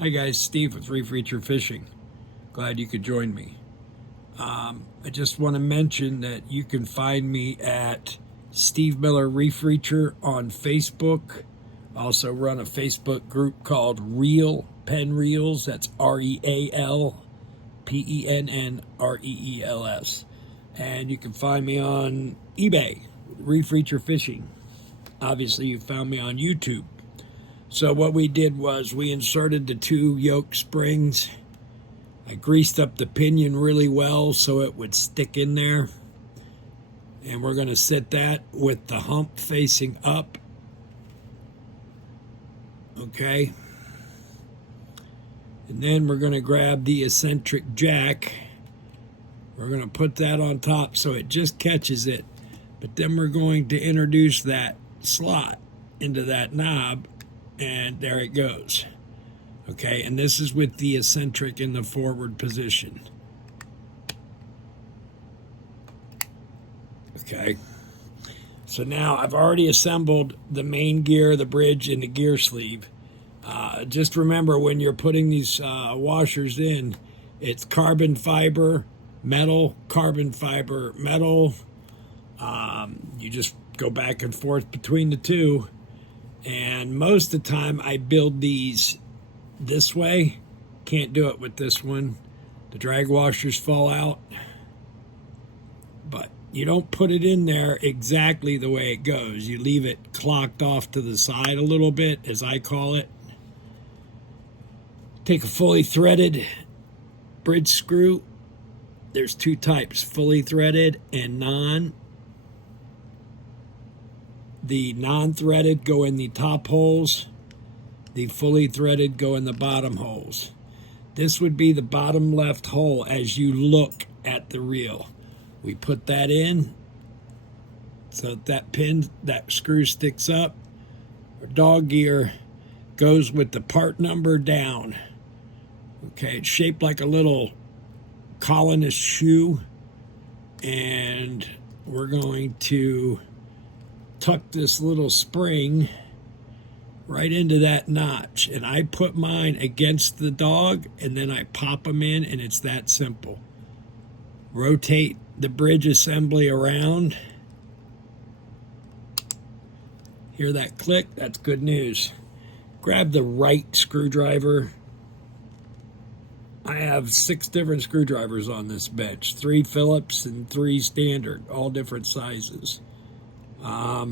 Hi guys, Steve with Reef Reacher Fishing. Glad you could join me. I just want to mention that you can find me at Steve Miller Reef Reacher on Facebook. I also run a Facebook group called Real Penn Reels. That's RealPennReels. And you can find me on eBay, Reef Reacher Fishing. Obviously, you found me on YouTube. So what we did was we inserted the 2 yoke springs. I greased up the pinion really well so it would stick in there. And we're going to set that with the hump facing up. Okay. And then we're going to grab the eccentric jack. We're going to put that on top so it just catches it. But then we're going to introduce that slot into that knob. And there it goes. Okay, and this is with the eccentric in the forward position. Okay, so now I've already assembled the main gear, the bridge, and the gear sleeve. Just remember when you're putting these washers in, it's carbon fiber, metal, carbon fiber, metal. You just go back and forth between the two. And most of the time I build these this way. Can't do it with this one. The drag washers fall out. But you don't put it in there exactly the way it goes. You leave it clocked off to the side a little bit, as I call it. Take a fully threaded bridge screw. There's 2 types, fully threaded and non. The non-threaded go in the top holes. The fully threaded go in the bottom holes. This would be the bottom left hole as you look at the reel. We put that in so that screw sticks up. Our dog gear goes with the part number down. Okay, it's shaped like a little colonist shoe. And we're going to tuck this little spring right into that notch, and I put mine against the dog and then I pop them in, and it's that simple. Rotate the bridge assembly around. Hear that click? That's good news. Grab the right screwdriver. I have 6 different screwdrivers on this bench, 3 Phillips and 3 standard, all different sizes. I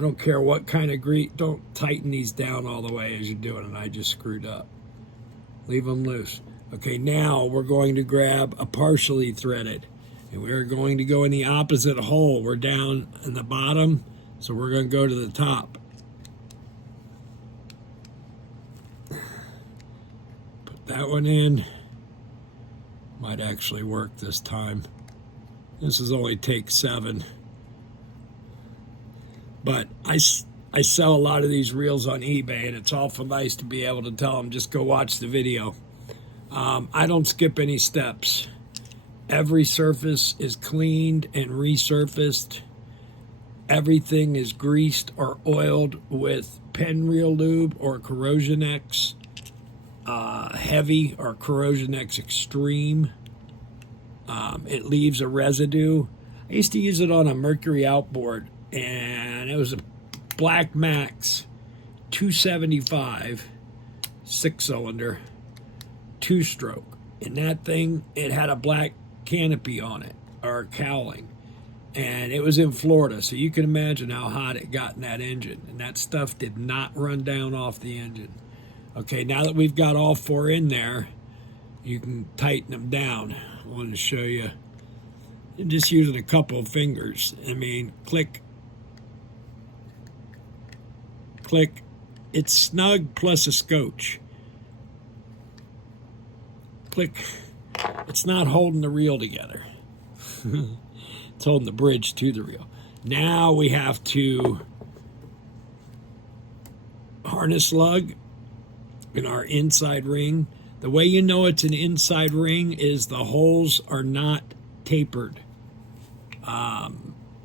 don't care what kind of grease. Don't tighten these down all the way as you're doing it. I just screwed up. Leave them loose. Okay, now we're going to grab a partially threaded, and we're going to go in the opposite hole. We're down in the bottom, so we're going to go to the top. Put that one in. Might actually work this time. This is only take 7. But I sell a lot of these reels on eBay, and it's awful nice to be able to tell them, just go watch the video. I don't skip any steps. Every surface is cleaned and resurfaced. Everything is greased or oiled with Penn Reel Lube or Corrosion X Heavy or Corrosion X Extreme. It leaves a residue. I used to use it on a Mercury outboard, and it was a Black Max 275 6-cylinder 2-stroke, and that thing, it had a black canopy on it, or cowling, and it was in Florida, so you can imagine how hot it got in that engine, and that stuff did not run down off the engine. Okay, now that we've got all 4 in there, you can tighten them down. I wanted to show you, just using a couple of fingers. I mean, click, click. It's snug plus a scotch. Click. It's not holding the reel together. It's holding the bridge to the reel. Now we have to harness lug in our inside ring. The way you know it's an inside ring is the holes are not tapered.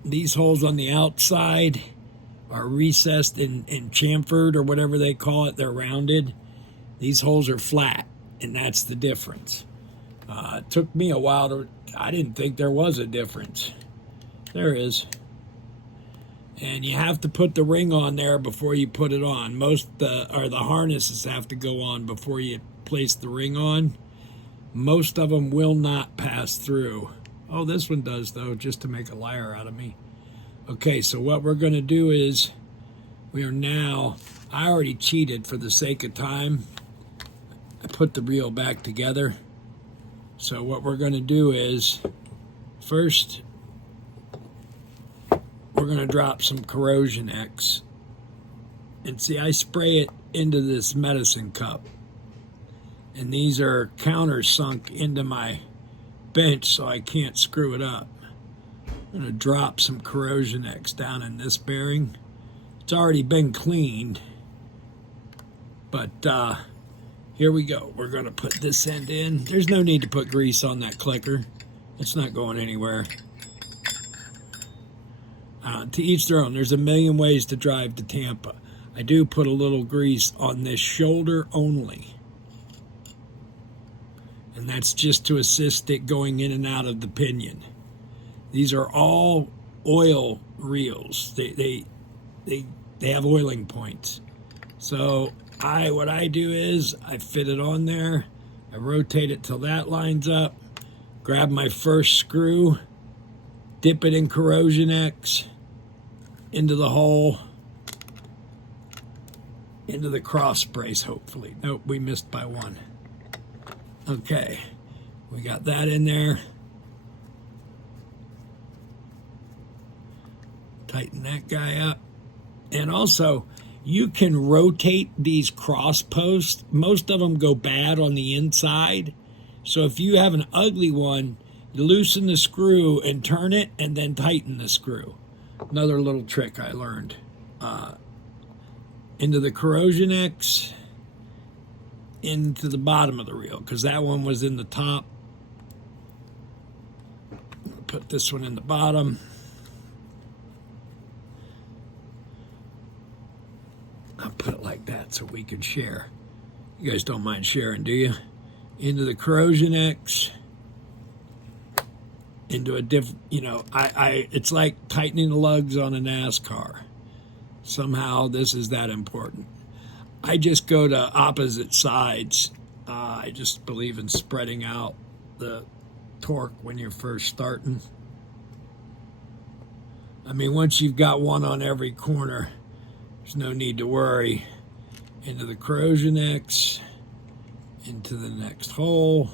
These holes on the outside are recessed and chamfered, or whatever they call it. They're rounded. These holes are flat, and that's the difference. It took me a while to, I didn't think there was a difference. There is. And you have to put the ring on there before you put it on. The harnesses have to go on before you place the ring on. Most of them will not pass through. Oh, this one does, though, just to make a liar out of me. Okay, so what we're going to do is, I already cheated for the sake of time. I put the reel back together. So what we're going to do is, first, we're going to drop some Corrosion X. And see, I spray it into this medicine cup. And these are countersunk into my bench so I can't screw it up. I'm going to drop some Corrosion X down in this bearing. It's already been cleaned. But here we go. We're going to put this end in. There's no need to put grease on that clicker. It's not going anywhere. To each their own. There's a million ways to drive to Tampa. I do put a little grease on this shoulder only. And that's just to assist it going in and out of the pinion. These are all oil reels. They have oiling points. So what I do is I fit it on there. I rotate it till that lines up. Grab my first screw. Dip it in Corrosion X. Into the hole. Into the cross brace, hopefully. Nope, we missed by one. Okay, we got that in there. Tighten that guy up. And also, you can rotate these cross posts. Most of them go bad on the inside. So if you have an ugly one, loosen the screw and turn it and then tighten the screw. Another little trick I learned. Into the Corrosion X, into the bottom of the reel, because that one was in the top. Put this one in the bottom. I'll put it like that so we can share. You guys don't mind sharing, do you? Into the Corrosion X. Into a different, it's like tightening the lugs on a NASCAR. Somehow this is that important. I just go to opposite sides. I just believe in spreading out the torque when you're first starting. I mean, once you've got one on every corner, there's no need to worry. Into the Corrosion X, into the next hole.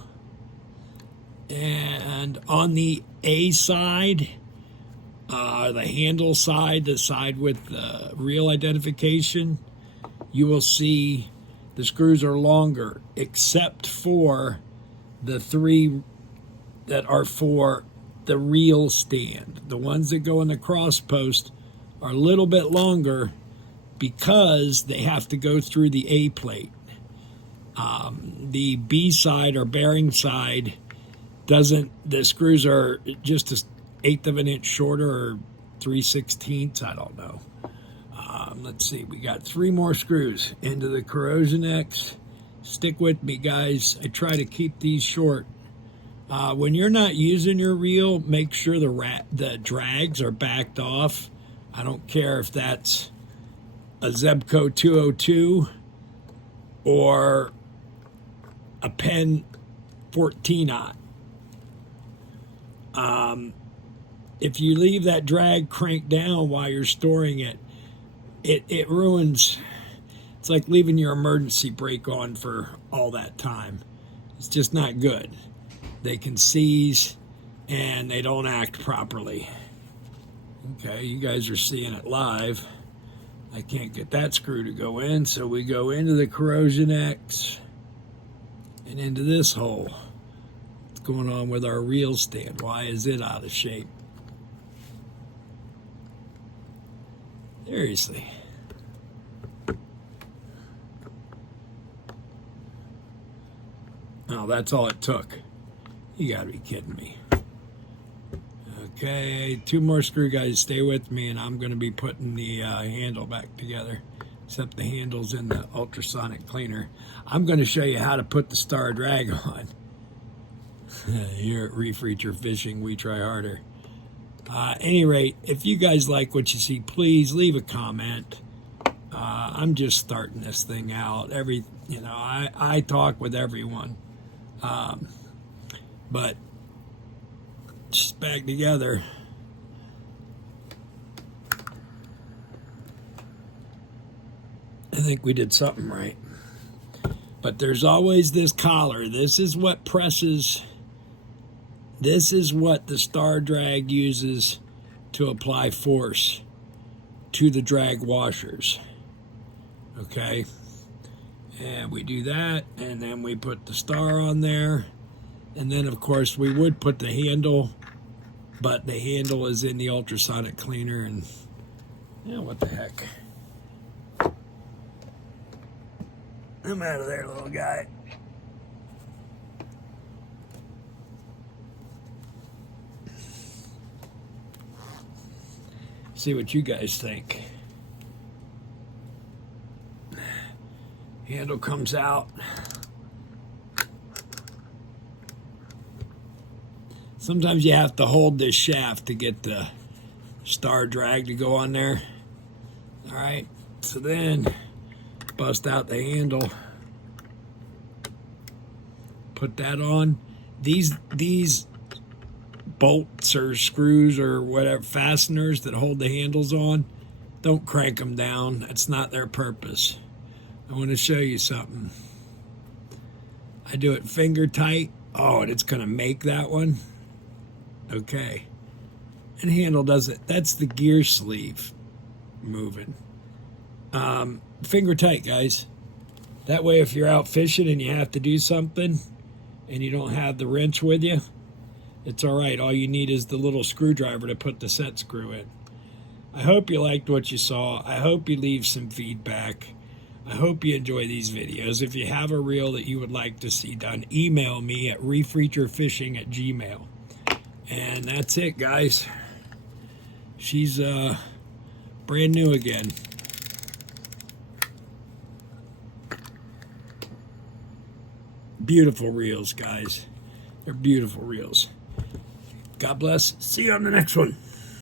And on the A side, the handle side, the side with the reel identification, you will see the screws are longer, except for the three that are for the reel stand. The ones that go in the cross post are a little bit longer because they have to go through the A plate. The B side or bearing side doesn't, the screws are just an eighth of an inch shorter, or 3/16, I don't know. Let's see, we got 3 more screws into the Corrosion X. Stick with me, guys. I try to keep these short. When you're not using your reel, make sure the drags are backed off. I don't care if that's a Zebco 202 or a Penn 113H. If you leave that drag cranked down while you're storing it, it ruins. It's like leaving your emergency brake on for all that time. It's just not good. They can seize and they don't act properly. Okay, you guys are seeing it live. I can't get that screw to go in, so we go into the Corrosion X and into this hole. What's going on with our reel stand? Why is it out of shape? Seriously. Oh, that's all it took. You gotta be kidding me. Okay, 2 more screw, guys. Stay with me, and I'm gonna be putting the handle back together. except the handle's in the ultrasonic cleaner. I'm going to show you how to put the star drag on. Here at Reef Reacher Fishing, we try harder. Any rate, if you guys like what you see, please leave a comment. I'm just starting this thing out. I talk with everyone, but just back together. I think we did something right. But there's always this collar. This is what presses. This is what the star drag uses to apply force to the drag washers. Okay? And we do that, and then we put the star on there. And then, of course, we would put the handle, but the handle is in the ultrasonic cleaner, and what the heck. I'm out of there, little guy. See what you guys think. Handle comes out. Sometimes you have to hold this shaft to get the star drag to go on there. All right, so then bust out the handle, put that on. These bolts or screws or whatever, fasteners that hold the handles on, don't crank them down. That's not their purpose. I want to show you something. I do it finger tight. Oh, and it's going to make that one. Okay. And the handle does it. That's the gear sleeve moving. Finger tight, guys. That way, if you're out fishing and you have to do something and you don't have the wrench with you, it's all right. All you need is the little screwdriver to put the set screw in. I hope you liked what you saw. I hope you leave some feedback. I hope you enjoy these videos. If you have a reel that you would like to see done, email me at reefreacherfishing@gmail.com. And that's it, guys. She's brand new again. Beautiful reels, guys. They're beautiful reels. God bless. See you on the next one.